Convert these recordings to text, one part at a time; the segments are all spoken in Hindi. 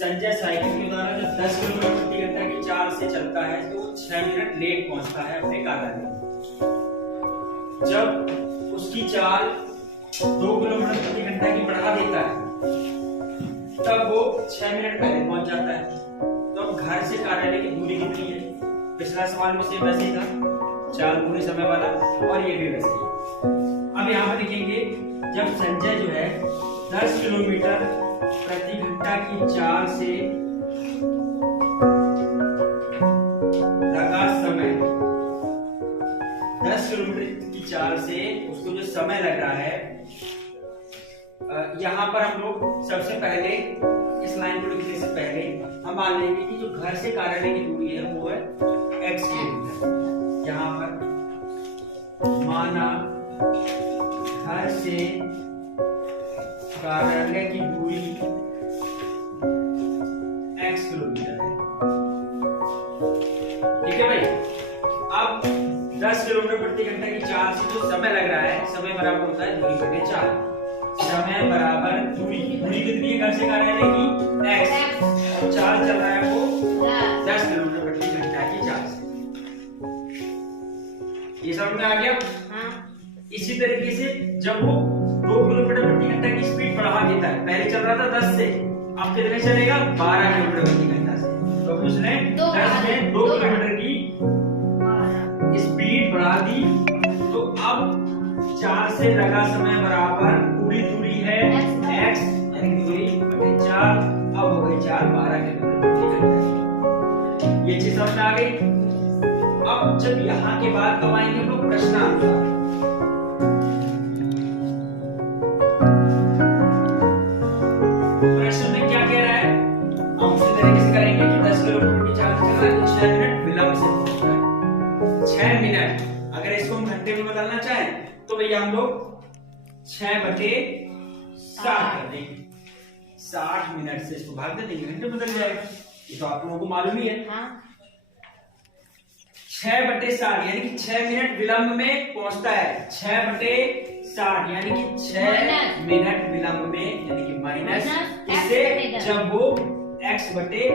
संजय साइकिल के द्वारा जो 10 किलोमीटर प्रति घंटा की चाल से चलता है तो 6 मिनट लेट पहुंचता है अपने कार्यालय। जब उसकी चाल 2 किलोमीटर प्रति घंटा की बढ़ा देता है तब वो 6 मिनट पहले पहुंच जाता है। तो अब घर से कार्यालय की दूरी कितनी है? पिछला सवाल में सेम वैसे ही था, चाल पूरे समय वाला, और ये भी वैसे ही। अब यहाँ पर लिखेंगे जब संजय जो है 10 किलोमीटर प्रति घंटा की चाल से लगा समय, 10 किलोमीटर की चाल से उसको जो समय लग रहा है, यहाँ पर हम लोग सबसे पहले इस लाइन को लिखने से पहले हम मान लेंगे कि जो घर से कार्यालय की दूरी है वो है x किलोमीटर। यहाँ पर माना घर से कार्यालय की दूरी x किलोमीटर है। ठीक है भाई। अब 10 किलोमीटर प्रति घंटा की चाल से जो समय लग रहा है, समय बराबर होता है दूरी बटे चाल। समय बराबर दूरी, दूरी कितनी है घर से कार्यालय की? x, और चाल चल रहा है वो 10 किलोमीटर प्रति घंटा की चाल से। ये समझ में आ गया? इसी तरीके से जब वो 2 किलोमीटर प्रति घंटा की स्पीड बढ़ा देता है, पहले चल रहा था 10 से, अब कितने चलेगा? 12 किलोमीटर प्रति घंटा से। तो उसने 10 में 2 किलोमीटर की स्पीड बढ़ा दी। तो अब चाल से लगा समय बराबर पूरी दूरी है x, यानी दूरी बटे चाल। अब हो गई चाल 12 किलोमीटर प्रति घंटा। ये चीज समझ में आ गई। अब जब यहाँ के बाद अब आएंगे हम लोग प्रश्नानुसार। प्रश्न में क्या कह रहा है? हम उसी तरीके से करेंगे कि 10 किलोमीटर की चाल से चल रहा है तो 6 मिनट विलंब से पहुंच रहा है। 6 मिनट, अगर इसको हम घंटे में बदलना चाहें तो भैया हम लोग 6/60 कर देंगे। 60 मिनट से इसको भाग देंगे, घंटे बदल जाएगा। ये तो आप लोगों को मालूम ही है। 6/60 यानी कि 6 मिनट विलंब में पहुंचता है। 6/60 यानी कि 6 मिनट विलंब में, यानी कि माइनस इससे जब वो x/10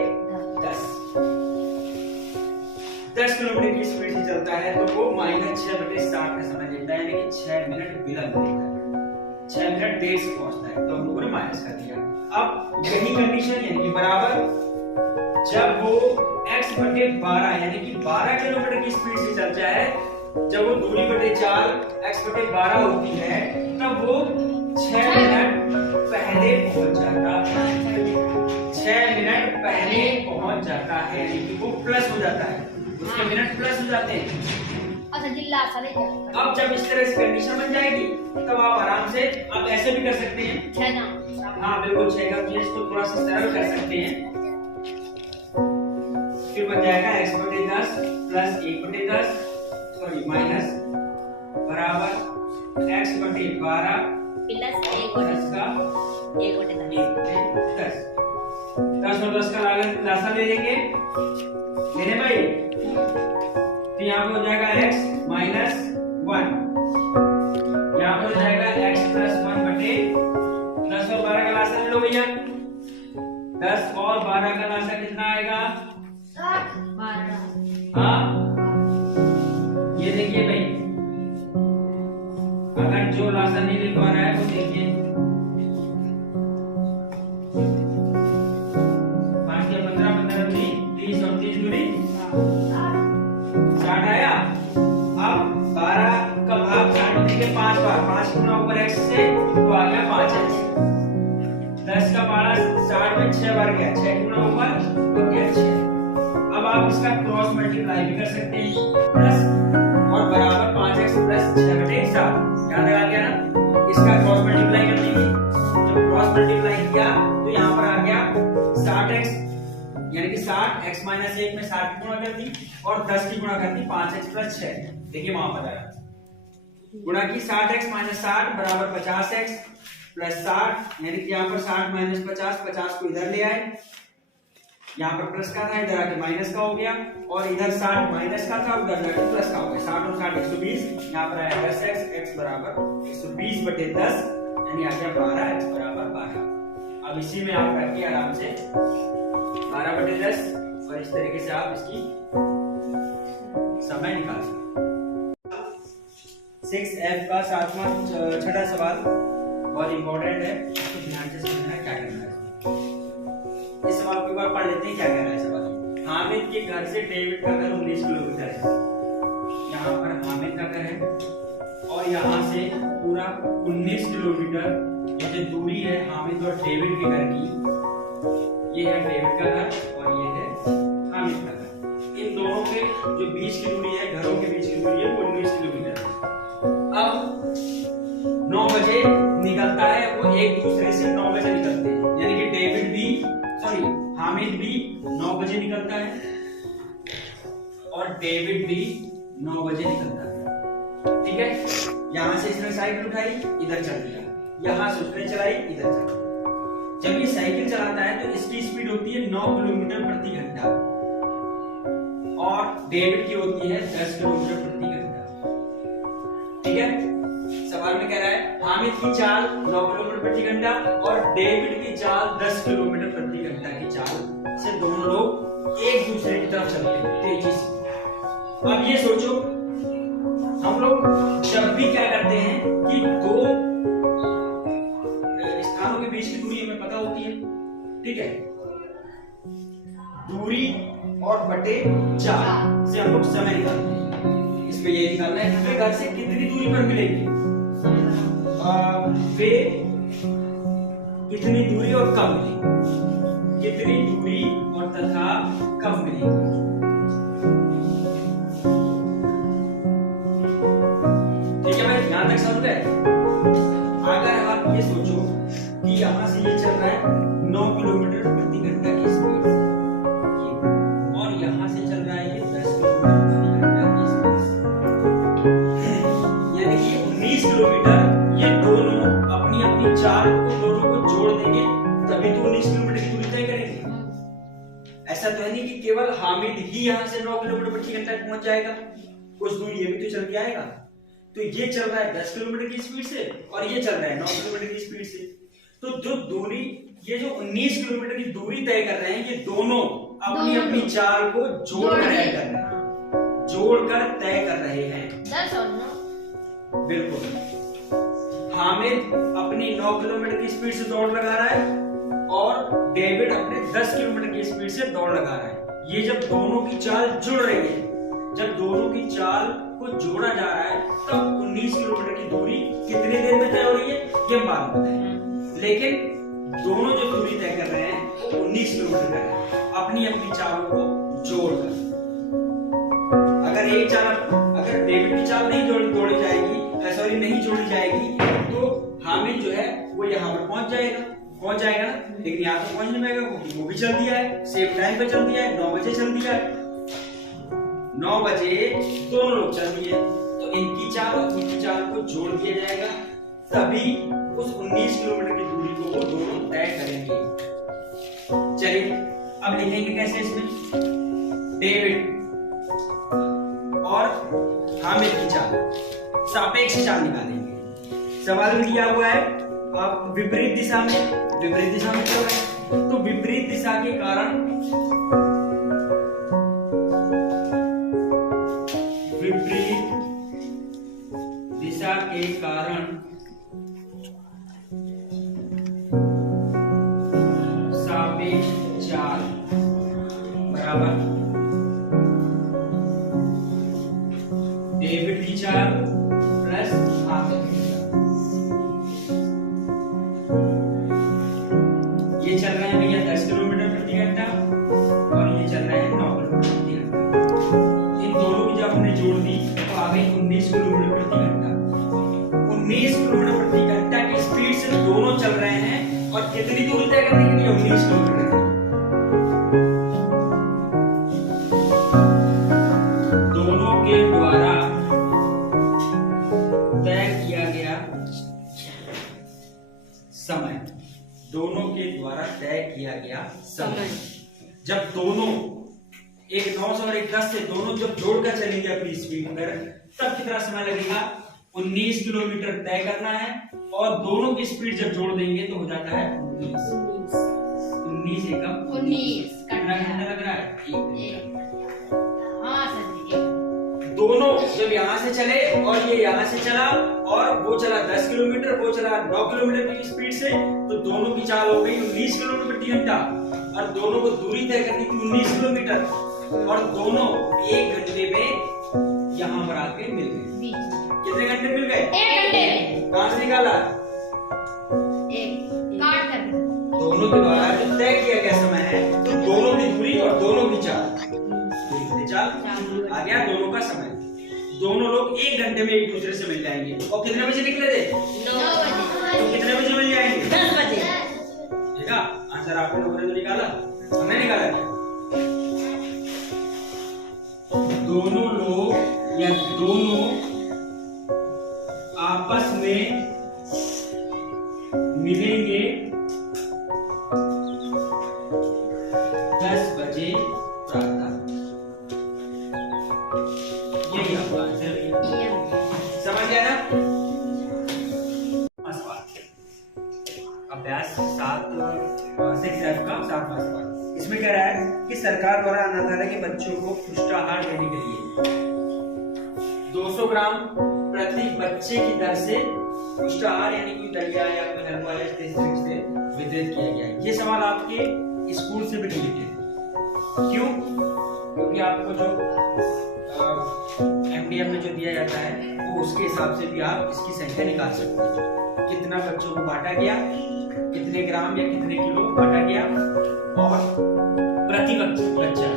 10 किलोमीटर की स्पीड से चलता है तो वो -6/60 का समय लेता है, यानी कि 6 मिनट विलंब लेता है, 6 मिनट देर से पहुंचता है। तो हम लोगों ने माइनस कर दिया। अब यही कंडीशन यानी कि बराबर जब वो x/12 यानी कि 12 किलोमीटर की स्पीड से चलता है, जब वो दूरी बटे चाल x/12 होती है तब वो 6 मिनट पहले पहुंच जाता है। 6 मिनट पहले पहुंच जाता है, यानी कि वो प्लस हो जाता है, उसके मिनट प्लस हो जाते हैं। अब जब इस तरह से कंडीशन बन जाएगी तब आप आराम से आप ऐसे भी कर सकते हैं। हाँ बिल्कुल 6 का इसको थोड़ा सा सरल कर सकते हैं। फिर बन जाएगा x/10 प्लस 1/10 सॉरी माइनस बराबर x/12 प्लस का 1/10। 10 और 10 का लासा ले लेंगे, लेने भाई। तो यहाँ पर हो जाएगा x -1, यहाँ पर हो जाएगा x + 1 बटे 10 और 12 का लासा ले लो भैया। 10 और 12 का लासा कितना आएगा? 12। हाँ ये देखिए भाई, अगर जो लासा नहीं ले पा रहा है वो देखिए 5 या 15 15 30 और 30 दूरी 60 आया। अब 12 का भाग 60 में देंगे 5 बार, 5 गुना ऊपर x से तो आ गया 5x। 10 का पारा 60 में 6 बार गया, 6 गुना ऊपर तो गया 6। अब आप इसका क्रॉस मल्टीप्लाई भी कर सकते हैं, प्लस और बराबर 5x + 6/7। याद आ गया ना? इसका क्रॉस मल्टीप्लाई कर देंगे। जब क्रॉस मल्टीप्लाई किया तो यहाँ पर आ गया 60x, यानी कि 60 x - 1 में 60 की गुणा कर दी और 10 की गुणा कर दी 5x + 6। देखिए वहां पर आया गुणा की 60x - 60 बराबर 50x + 60, यानी कि यहाँ पर 60 - 50, 50 को इधर ले आए, यहाँ पर प्लस का था इधर आके माइनस का हो गया, और इधर 60 माइनस का था उधर जाके प्लस का हो गया। 60 और 60 120, यहाँ पर आया 10x, x बराबर 120/10 यानी आ गया 12x बराबर 12। अब इसी में आप रखिए आराम से 12/10 और इस तरीके से आप इसकी समय निकाल सकते। 6F का छठा सवाल बहुत इंपॉर्टेंट है, तो ध्यान से समझना क्या करना है। इस सवाल को एक बार पढ़ लेते हैं क्या कह रहा है सवाल। हामिद के घर से डेविड का घर 19 किलोमीटर है। यहाँ पर हामिद का घर है और यहाँ से पूरा 19 किलोमीटर ये जो दूरी है हामिद और डेविड के घर की, ये है डेविड का घर और ये है हामिद का घर। इन दोनों के जो बीच की दूरी है, घरों के बीच की दूरी है, वो 19 किलोमीटर है। अब 9 बजे निकलता है, वो एक दूसरे से 9 बजे निकलते हैं, यानी कि हामिद भी 9 बजे निकलता है और डेविड भी 9 बजे निकलता है। ठीक है, यहां से इसने साइकिल उठाई, इधर चल दिया, यहां से उसने चलाई, इधर चल दिया। जब ये साइकिल चलाता है तो इसकी स्पीड होती है 9 किलोमीटर प्रति घंटा और डेविड की होती है 10 किलोमीटर प्रति घंटा। ठीक है, सवाल में कह रहा है हामिद की चाल 9 किलोमीटर प्रति घंटा और डेविड की चाल 10 किलोमीटर प्रति घंटा की चाल से दोनों लोग एक दूसरे की तरफ चलते हैं तेजी से। अब ये सोचो, हम लोग जब भी क्या करते हैं कि दो स्थानों के बीच की दूरी हमें पता होती है, ठीक है, दूरी और बटे चाल से हम लोग समय निकालते हैं। इसमें ये निकालना है कि वे घर से कितनी दूरी पर मिलेंगे, वे कितनी दूरी और कब मिलेंगे, कितनी दूरी और तथा कब मिलेंगे। ठीक है भाई, यहां तक समझ गए। अगर आप ये सोचो कि यहां से ये चल रहा है 9 किलोमीटर प्रति घंटा की स्पीड से और यहां से चल रहा है ये 10 किलोमीटर प्रति घंटा की स्पीड से, यानी कि 19 किलोमीटर ये दोनों अपनी अपनी चाल को दोनों को जोड़ देंगे तभी तो 19 किलोमीटर की दूरी तय करेंगे। ऐसा तो है नहीं कि केवल हामिद ही यहाँ से 9 किलोमीटर प्रति घंटा पहुंच जाएगा, कुछ दूरी ये भी तो चल के आएगा। तो ये चल रहा है 10 किलोमीटर की स्पीड से और ये चल रहा है 9 किलोमीटर की स्पीड से। तो जो दूरी, ये जो 19 किलोमीटर की दूरी तय कर रहे हैं, ये दोनों अपनी अपनी चाल को जोड़कर तय कर रहे हैं, जोड़कर तय कर रहे हैं। 10 और 9 बिल्कुल। हामिद अपनी 9 किलोमीटर की स्पीड से दौड़ लगा रहा है और डेविड अपने 10 किलोमीटर की स्पीड से दौड़ लगा रहा है। ये जब दोनों की चाल जुड़ रही है, जब दोनों की चाल को जोड़ा जा रहा है, तब 19 किलोमीटर की दूरी कितनी देर में तय हो रही है ये बात बताएं। लेकिन दोनों जो दूरी तय कर रहे हैं वो 19 किलोमीटर कर रहे हैं अपनी अपनी चालों को जोड़कर। अगर डेविड की चाल नहीं दौड़ी जाएगी, नहीं जोड़ी जाएगी, तो हामिद जो है वो यहाँ पर पहुंच जाएगा ना, लेकिन यहाँ तो पहुंच नहीं पाएगा क्योंकि वो भी चल दिया है, सेम टाइम पे चल दिया है, 9 बजे चल दिया है। 9 बजे दोनों लोग चल दिए, तो इनकी चाल और उनकी चाल को जोड़ दिया जाएगा, तभी उस 19 किलोमीटर की दूरी को वो दोनों तय करेंगे। चलिए अब लिखेंगे कैसे, इसमें डेविड और हामिद की चाल, सापेक्ष चाल निकालेंगे। सवाल में दिया हुआ है आप विपरीत दिशा में चल रहे हैं, तो विपरीत दिशा के कारण सापेक्ष चाल बराबर डेविड की चाल प्लस हामिद की चाल। ये चल रहे हैं भैया 10 किलोमीटर प्रति घंटा और ये चल रहे हैं 9 किलोमीटर प्रति घंटा। इन दोनों की जब हमने जोड़ दी तो आ गई 19 किलोमीटर प्रति घंटा। 19 किलोमीटर प्रति घंटा की स्पीड से दोनों चल रहे हैं और कितनी दूरी तय करने के लिए 19 किलोमीटर। दोनों के द्वारा तय किया गया समय, दोनों के द्वारा तय किया गया समय, जब दोनों एक 9 से और एक 10 से दोनों जब जोड़कर चलेंगे अपनी स्पीड पर, तब कितना समय लगेगा, 19 किलोमीटर तय करना है और दोनों की स्पीड जब जोड़ देंगे तो हो जाता है 19। 19 एकम 19 कितना घंटा लग रहा है? 1 एक। हाँ सर जी, दोनों जब यहाँ से चले और ये यहाँ से चला और वो चला 10 किलोमीटर, वो चला 9 किलोमीटर की स्पीड से, तो दोनों की चाल हो गई 19 किलोमीटर प्रति घंटा और दोनों को दूरी तय करनी थी 19 किलोमीटर और दोनों 1 घंटे में यहाँ पर आके मिल गए। बीच कितने घंटे मिल गए? 1 घंटे। कहाँ से निकाला? एक काट कर दोनों के द्वारा जो तय किया गया समय है, तो दोनों की दूरी और दोनों की चाल, चाल आ गया दोनों का समय। दोनों लोग 1 घंटे में एक दूसरे से मिल जाएंगे। और कितने बजे निकले थे? 9 बजे। तो कितने बजे मिल जाएंगे? 10 बजे। ठीक है, आंसर आप लोगों ने जो निकाला, हमने निकाला क्या? दोनों लोग या दोनों आपस में मिलेंगे 10 बजे प्रातः। यही आपका आंसर है। समझ गया ना? अभ्यास 6F का 7वां सवाल। इसमें कह रहा है कि सरकार द्वारा अनाथालय के बच्चों को पुष्टाहार देने के लिए 200 ग्राम प्रति बच्चे की दर से पुष्टाहार यानी कोई दलिया या कोई हलवा या इस तरीके से वितरित किया गया है। ये सवाल आपके स्कूल से भी रिलेटेड है। क्यों? क्योंकि आपको जो MDM में जो दिया जाता है वो उसके हिसाब से भी आप इसकी संख्या निकाल सकते हैं। कितना बच्चों को बांटा गया, कितने ग्राम या कितने किलो बांटा गया और प्रति बच्चा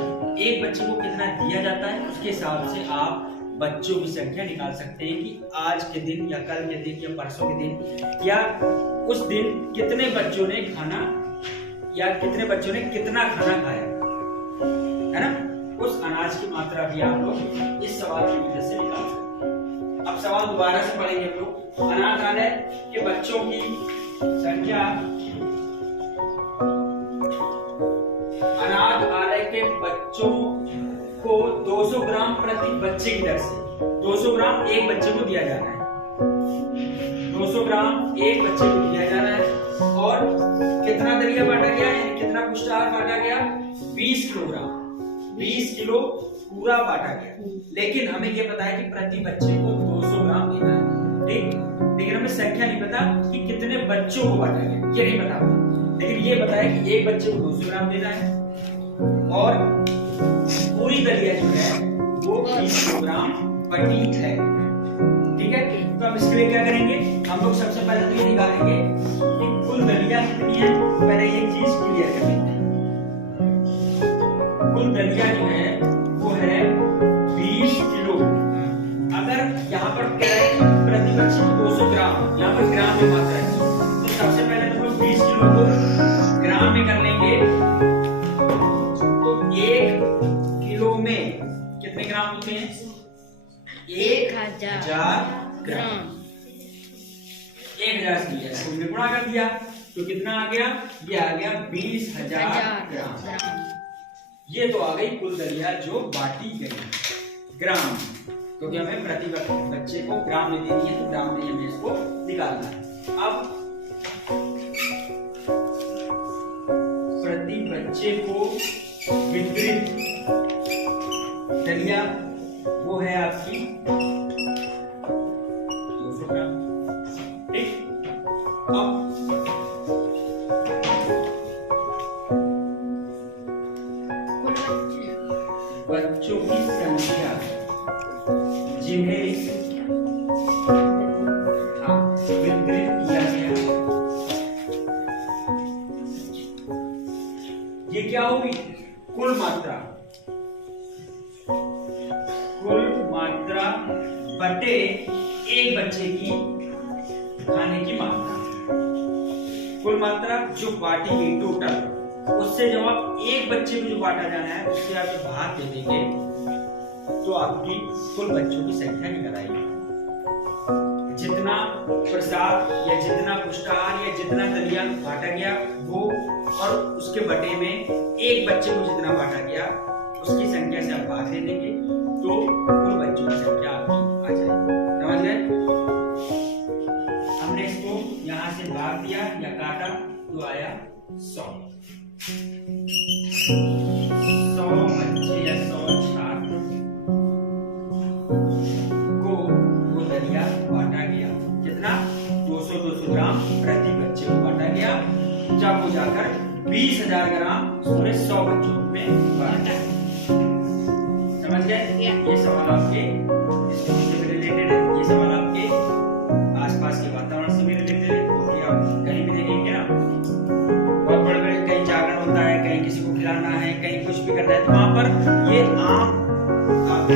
एक बच्चे को कितना दिया जाता है, उसके हिसाब से आप बच्चों की संख्या निकाल सकते हैं कि आज के दिन या कल के दिन या परसों के दिन या उस दिन कितने बच्चों ने खाना या कितने बच्चों ने कितना खाना खाया, है ना? उस अनाज की मात्रा भी आप लोग इस सवाल की वजह से निकाल सकते हैं। अब सवाल दोबारा से पढ़ेंगे हम लोग। अनाथालय के बच्चों की संख्या, अनाथालय के बच्चों को 200 ग्राम प्रति बच्चे की दर से, 200 ग्राम एक बच्चे को दिया जाना है, 200 ग्राम एक बच्चे को दिया जाना है और कितना दलिया बांटा गया यानी कितना पुष्टाहार बांटा गया? 20 किलोग्राम, 20 किलो पूरा बांटा गया। लेकिन हमें ये पता है कि प्रति बच्चे को 200 ग्राम देना है, ठीक? लेकिन हमें संख्या नहीं पता कि कितने बच्चों को बांटा गया, ये नहीं पता। लेकिन ये पता है कि एक बच्चे को 200 ग्राम देना है और पूरी दलिया जो है वो 20 किलोग्राम बटी है, ठीक है? तो हम इसके लिए क्या करेंगे? हम लोग सबसे पहले तो ये निकालेंगे कि कुल दलिया कितनी है। पहले ये चीज क्लियर कर लेते हैं। कुल दलिया जो है वो है 20 किलो। अगर यहाँ पर कह रहे हैं प्रति बच्चे को 200 ग्राम, यहाँ पर ग्राम में मात्रा है, तो सबसे पहले तो हम 20 किलो को ग्राम में कर लेंगे। तो 1 किलो में कितने ग्राम होते हैं? 1000 ग्राम। 1000 से लिया तो हमने गुणा कर दिया तो कितना आ गया? ये आ गया 20,000 ग्राम। ये तो आ गई कुल दलिया जो बांटी गई ग्राम, क्योंकि हमें प्रति बच्चे को ग्राम में देनी है तो ग्राम में हमें इसको निकालना है। अब प्रति बच्चे को वितरित दलिया वो है आपकी 200 ग्राम, ठीक? अब बच्चों की संख्या जिन्हें वितरित किया गया, ये क्या होगी? कुल मात्रा, कुल मात्रा बटे एक बच्चे की खाने की मात्रा। कुल मात्रा जो बांटी गई टोटल, उससे जब आप एक बच्चे को जो बांटा जाना है उससे आप जो भाग दे देंगे तो आपकी कुल बच्चों की संख्या निकल आएगी। जितना प्रसाद या जितना पुष्टाहार या जितना दलिया बांटा गया वो और उसके बटे में एक बच्चे को जितना बांटा गया उसकी संख्या से आप भाग दे देंगे तो कुल बच्चों की संख्या आपकी आ जाएगी। समझ गए? हमने इसको तो आया 100 बच्चे या 100 छात्र को वो दलिया बांटा गया। कितना? 200 ग्राम प्रति बच्चे को बांटा गया। जब वो जाकर 20,000 ग्राम उसने 100 बच्चों में बांटा। समझ गए? ये सवाल आपके स्कूल से रिलेटेड है। ये सवाल आपके आसपास के वातावरण से भी रिलेटेड है, क्योंकि आप कहीं भी देखेंगे ना, बहुत बड़े बड़े कहीं जागरण होता है, कहीं किसी को खिलाना है, कहीं कुछ भी करना है, तो वहां पर ये आम आपके